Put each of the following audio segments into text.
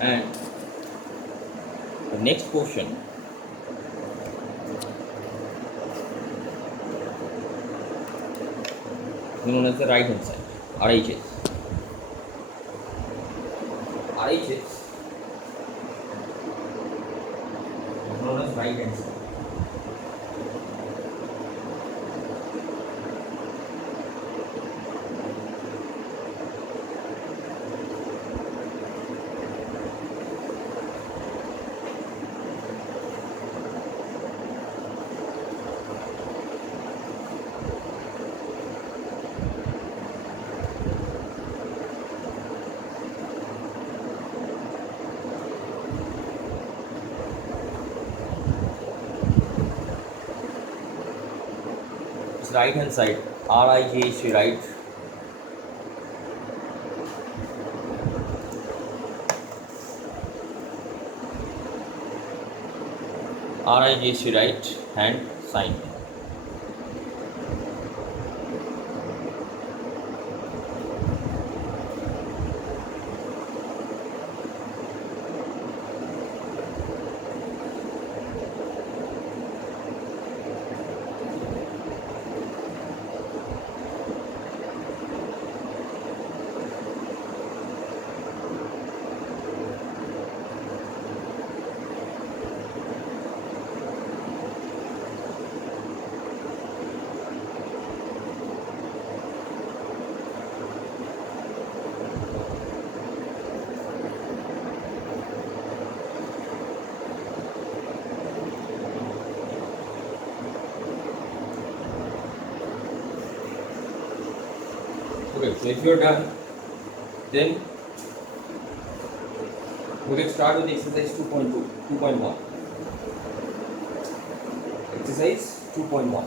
And the next question known as the right hand side, RHS. RHS is known as right hand side. Right hand side, RIJC, right. RIJC, right hand side. Okay, so if you're done, then we can start with exercise 2.1. Exercise 2.1.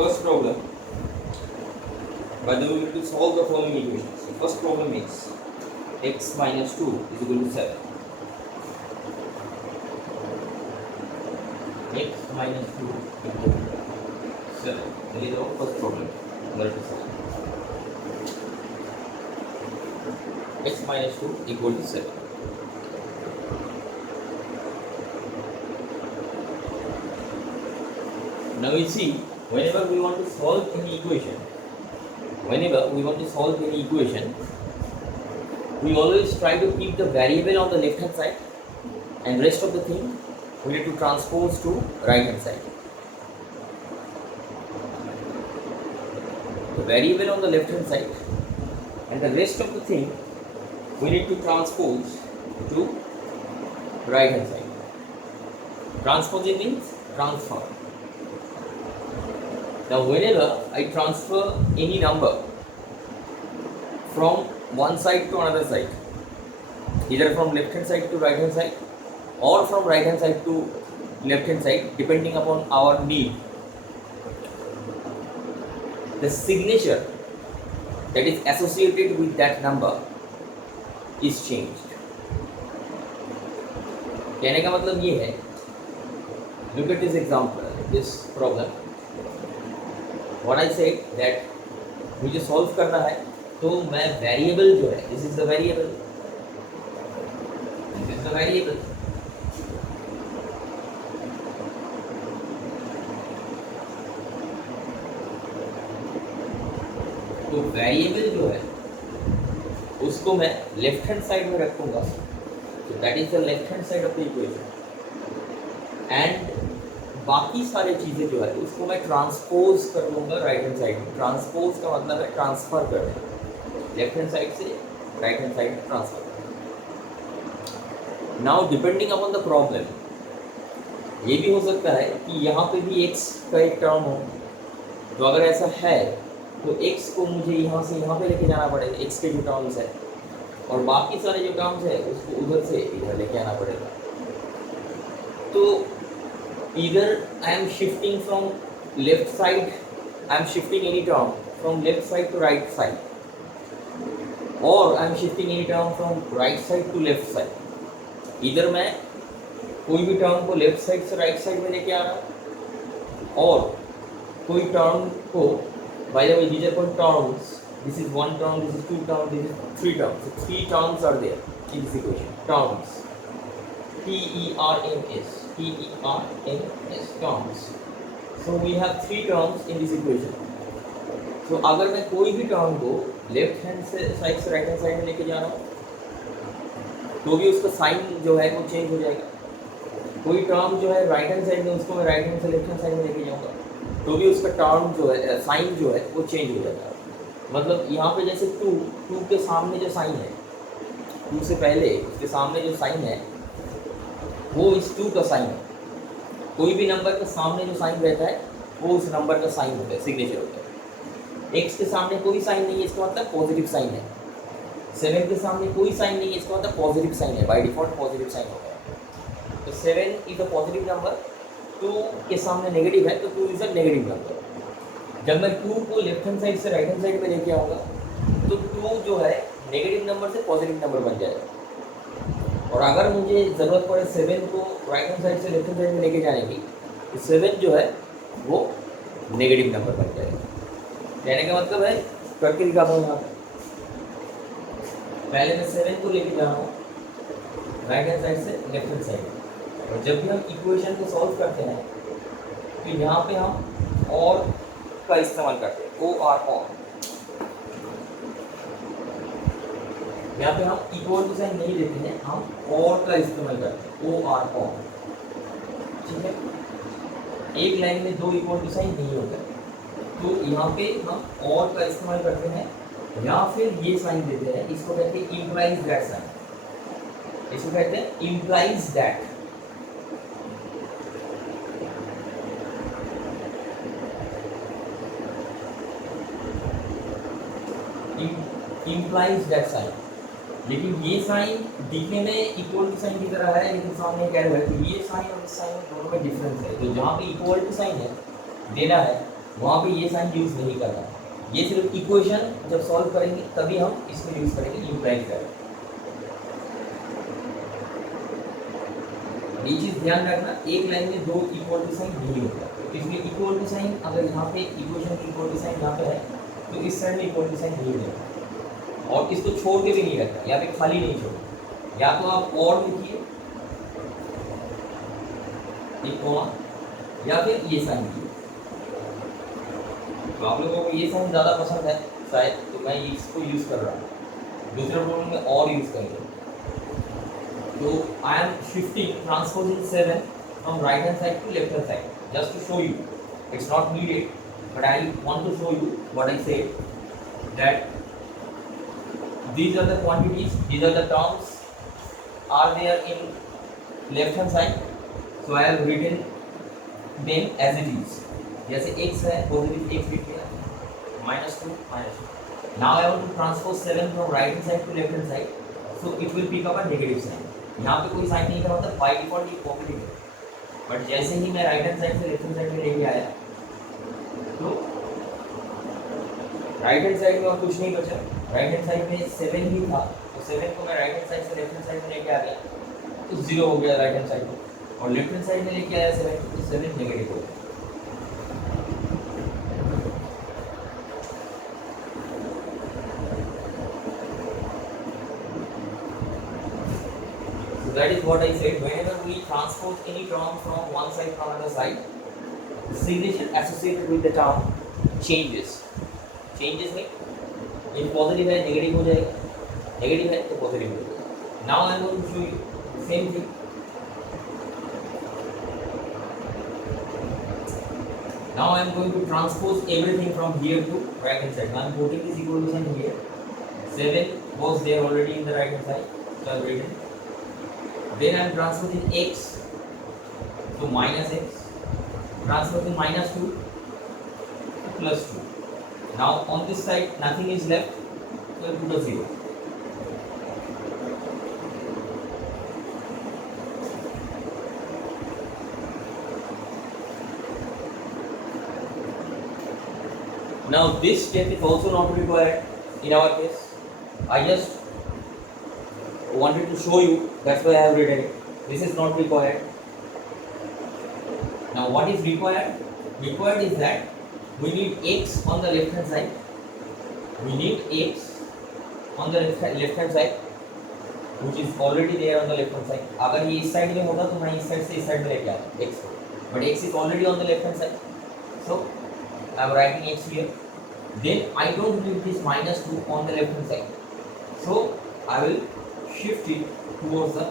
First problem, by the way, we will solve the following equations. So first problem is x minus 2 is equal to 7. X minus 2 equal to 7. That is our first problem. X minus 2 equal to 7. Now you see, whenever we want to solve any equation, we always try to keep the variable on the left hand side and rest of the thing we need to transpose to right hand side. The variable on the left hand side and the rest of the thing we need to transpose to right hand side. Transposing means transfer. Now whenever I transfer any number from one side to another side, either from left hand side to right hand side or from right hand side to left hand side, depending upon our need, the signature that is associated with that number is changed. कहने का मतलब ये है, look at this example, this problem. What I said that मुझे solve करना है तो मैं variable जो है, this is the variable, तो वेरिएबल जो है उसको मैं लेफ्ट हैंड साइड में रखूंगा, so that is the left hand side of the equation, and बाकी सारे चीज़ें जो है उसको मैं ट्रांसपोज कर लूँगा राइट हैंड साइड में. ट्रांसपोज का मतलब है ट्रांसफ़र करना, लेफ्ट हैंड साइड से राइट हैंड साइड में transfer. Now depending upon the problem, ये भी हो सकता है कि यहाँ पे भी x का एक टर्म हो, तो अगर ऐसा है तो x को मुझे यहाँ से यहाँ पे लेके जाना पड़ेगा, x के जो टर्म्स है और बाकी सारे जो टर्म्स है उसको उधर से इधर लेके आना पड़ेगा। तो इधर I am shifting from left side, I am shifting any term from left side to right side, और I am shifting any term from right side to left side. इधर मैं कोई भी टर्म को लेफ्ट साइड से right side में लेके आ रहा हूँ, और कोई टर्म को, by the way these are called terms, this is one term, this is two term, this is three terms. So three terms are there in this equation. Terms. T-E-R-M-S. T-E-R-M-S. Terms. So we have three terms in this equation. So अगर मैं कोई भी term को left hand से side से right hand side में लेके जा रहा हूँ तो भी उसका साइन जो है वो चेंज हो जाएगा। कोई टर्म जो है राइट हैंड साइड में, उसको मैं राइट हैंड से लेफ्ट हैंड साइड में लेके जाऊँगा तो भी उसका टर्म जो है, साइन जो है वो चेंज हो जाएगा। मतलब यहाँ पे जैसे टू के सामने जो साइन है, टू से पहले उसके सामने जो साइन है वो इस टू का साइन है। कोई भी नंबर के सामने जो साइन रहता है वो उस नंबर का साइन होता है, सिग्नेचर होता है। एक्स के सामने कोई साइन नहीं है, इसका मतलब पॉजिटिव साइन है। 7 के सामने कोई साइन नहीं है, इसका मतलब पॉजिटिव साइन है, बाय डिफॉल्ट पॉजिटिव साइन होता है। तो 7 इज अ पॉजिटिव नंबर, 2 के सामने नेगेटिव है तो 2 इज अ नेगेटिव नंबर। जब मैं 2 को लेफ्ट हैंड साइड से राइट हैंड साइड में लेके आऊँगा तो 2 जो है नेगेटिव नंबर से पॉजिटिव नंबर बन जाएगा। और अगर मुझे ज़रूरत पड़े 7 को राइट हैंड साइड से लेफ्ट हैंड साइड में लेके जाने की, तो 7 जो है वो नेगेटिव नंबर बन जाएगा। कहने का मतलब है, करके दिखाता हूँ यहाँ पर। पहले मैं 7 को लेके जा रहा हूँ राइट हैंड साइड से लेफ्ट हैंड साइड, और जब भी हम इक्वेशन को सॉल्व करते हैं तो यहाँ पे हम और का इस्तेमाल करते हैं, ओ आर और। यहाँ पे हम इक्वल टू साइन नहीं देते हैं, हम और का इस्तेमाल करते हैं, ओ आर और। ठीक है, एक लाइन में 2 इक्वल टू साइन नहीं होता, तो यहाँ पे हम और का इस्तेमाल करते हैं, या फिर ये साइन देते हैं, इसको कहते हैं इम्प्लाइज दैट साइन, इसको कहते हैं implies that. Implies that sign. लेकिन ये साइन दिखने में इक्वल टू साइन की तरह है, लेकिन सामने क्या है कि ये साइन और इस साइन दोनों में डिफरेंस है। तो जहाँ पे इक्वल टू साइन है देना है, वहाँ पे ये साइन यूज़ नहीं करना। ये सिर्फ इक्वेशन जब सॉल्व करेंगे तभी हम इसको यूज़ करेंगे, इम्प्लाइज दैट। ये चीज़ ध्यान रखना, एक लाइन में 2 इक्वल टू साइन नहीं होता, इसलिए इक्वल टू साइन अगर यहाँ पे इक्वेशन की इक्वल टू साइन यहाँ पे है तो इस साइड में इक्वल टू साइन नहीं होता, और इसको छोड़ के भी नहीं रखना, या फिर खाली नहीं छोड़ना। या तो आप और लिखिए एक कॉमा, या फिर ये साइन लिखिए। तो आप लोगों को ये साइन ज़्यादा पसंद है शायद, तो मैं इसको यूज़ कर रहा हूँ। दूसरे प्रॉब्लम में और यूज़ करेंगे। तो I am shifting transposing 7 from right hand side to left hand side, just to show you, it's not needed, but I want to show you what I said, that these are the quantities, these are the terms are there in left hand side, so I have written them as it is. जैसे x है, positive x लिख लिया, -2 -2. Now I want to transpose 7 from right hand side to left hand side, so it will pick up a negative sign. यहाँ पे कोई sign नहीं का मतलब बाय डिफॉल्ट ये पॉजिटिव है, बट जैसे ही मैं राइट हैंड साइड से लेफ्ट हैंड साइड में लेके आया तो राइट हैंड साइड में और कुछ नहीं बचा। राइट हैंड साइड में 7 ही था, तो 7 को मैं राइट हैंड साइड से लेफ्ट हैंड साइड में लेके आ गया तो 0 हो गया राइट हैंड साइड में, और लेफ्ट हैंड साइड में लेके आया 7 तो 7 नेगेटिव हो गया। So that is what I said, whenever we transpose any term from one side from another side, signature associated with the term changes में ये पॉजिटिव है नेगेटिव हो जाएगा, नेगेटिव है तो पॉजिटिव हो जाएगा। Now I am going to show you same thing. Now I am going to transpose everything from here to right hand side. I am putting this equal to sign here, 7 was there already in the right hand side, so I have written. Then I am transposing x, so minus x, transposing -2 to +2. Now on this side nothing is left, so I put a 0. Now this step is also not required in our case. I just wanted to show you, that's why I have written it. This is not required. Now what is required? Required is that we need x on the left hand side. We need x on the left hand side, which is already there on the left hand side. अगर ये इस side में होता तो मैं इस side से इस साइड में लेके आता x को, but x is already on the left hand side, so I am writing x here. Then I don't need this -2 on the left hand side, so I will shift it towards the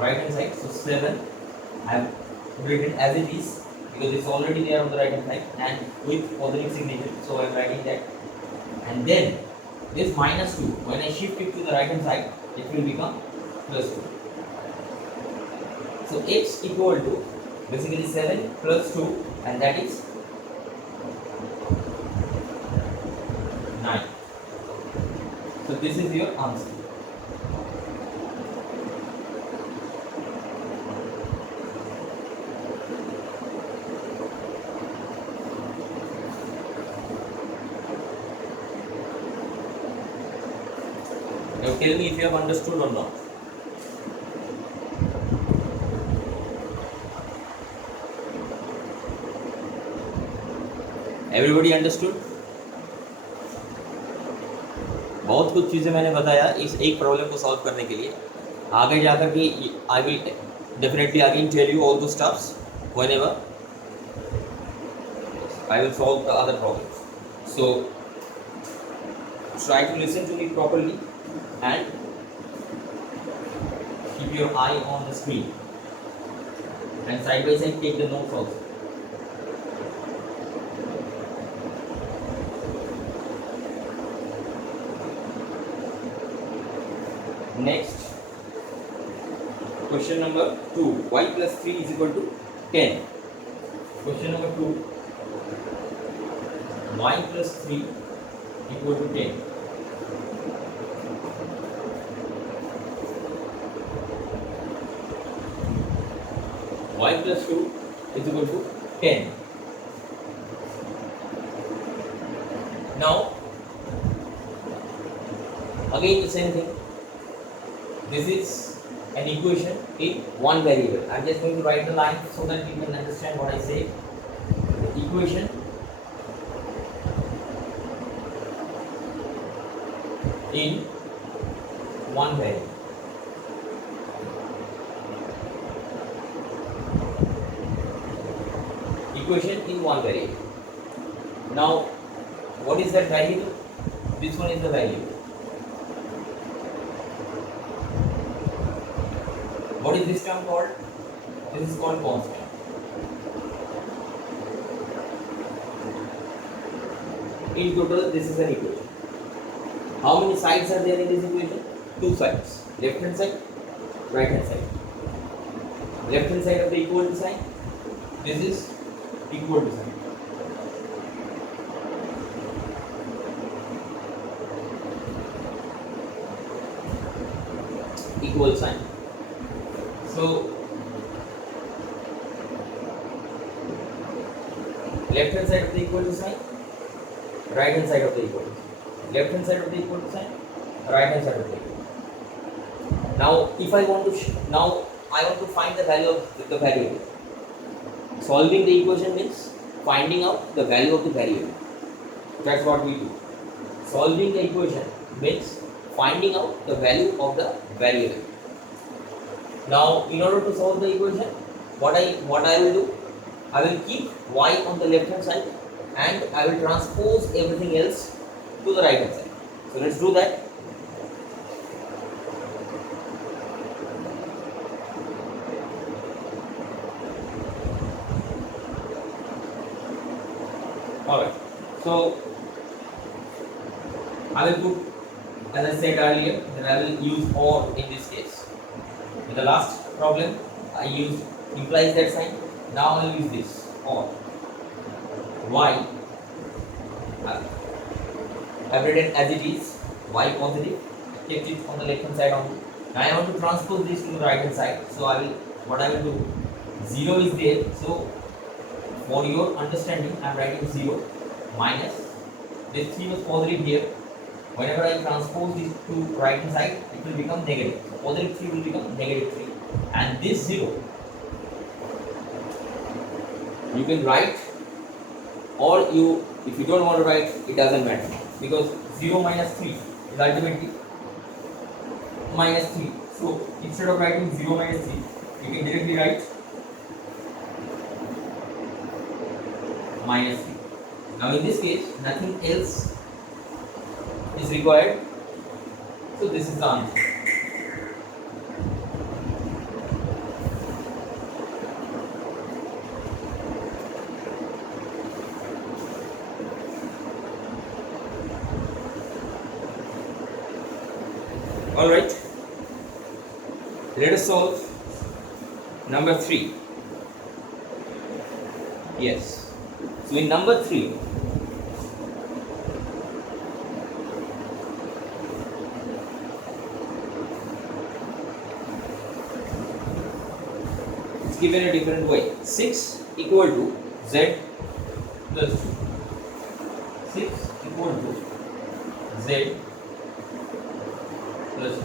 right hand side. So 7 I have written as it is because it's already there on the right hand side and with positive signature, so I am writing that. And then this -2, when I shift it to the right hand side, it will become +2. So x equal to basically 7 plus 2, and that is 9. So this is your answer. Now tell me if you have understood or not. Everybody understood? बहुत कुछ चीज़ें मैंने बताया इस एक problem को solve करने के लिए. आगे जाकर के I will definitely again tell you all the stuffs whenever I will solve the other problems. So try to listen to me properly and keep your eye on the screen, and side by side take the notes also. Next, question number 2. Y plus 3 is equal to 10. Question number 2. Y plus 3 equal to 10. Y plus 2 is equal to 10. Now, again the same thing. This is an equation in one variable. I am just going to write the line so that you can understand what I say. The equation in one variable. Equation in one variable. Now, what is that variable? This one is the variable. What is this term called? This is called constant. In total, this is an equation. How many sides are there in this equation? 2 sides. Left hand side, right hand side. Left hand side of the equal to sign. This is equal to sign. Equal sign. So left hand side of the equal to sign, right hand side of the equal to sign. Left hand side of the equal to sign, right hand side of the equal to sign. Now if I want to find the value of the variable. Solving the equation means finding out the value of the variable. That's what we do. Solving the equation means finding out the value of the variable. Now, in order to solve the equation, what I will do, I will keep y on the left hand side and I will transpose everything else to the right hand side. So let's do that. Alright. So I will put, as I said earlier, that I will use or in this case. In the last problem, I used implies that sign. Now I will use this or y. I have written as it is, y positive, kept it on the left hand side only. Now I want to transpose this to the right hand side. So what I will do, 0 is there. So for your understanding, I am writing 0 minus this 3 was positive here. Whenever I transpose this to right hand side, it will become negative. So positive 3 will become negative 3. And this 0, you can write, or you, if you don't want to write, it doesn't matter. Because 0 minus 3 is ultimately minus 3. So instead of writing 0 minus 3, you can directly write minus 3. Now in this case, nothing else is required. So this is the answer. Alright, let us solve number 3. Yes, so in number 3, it's given a different way. 6 equal to z plus 2. 6 equal to z plus 2.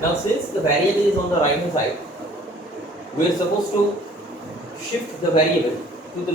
Now since the variable is on the right hand side, we are supposed to shift the variable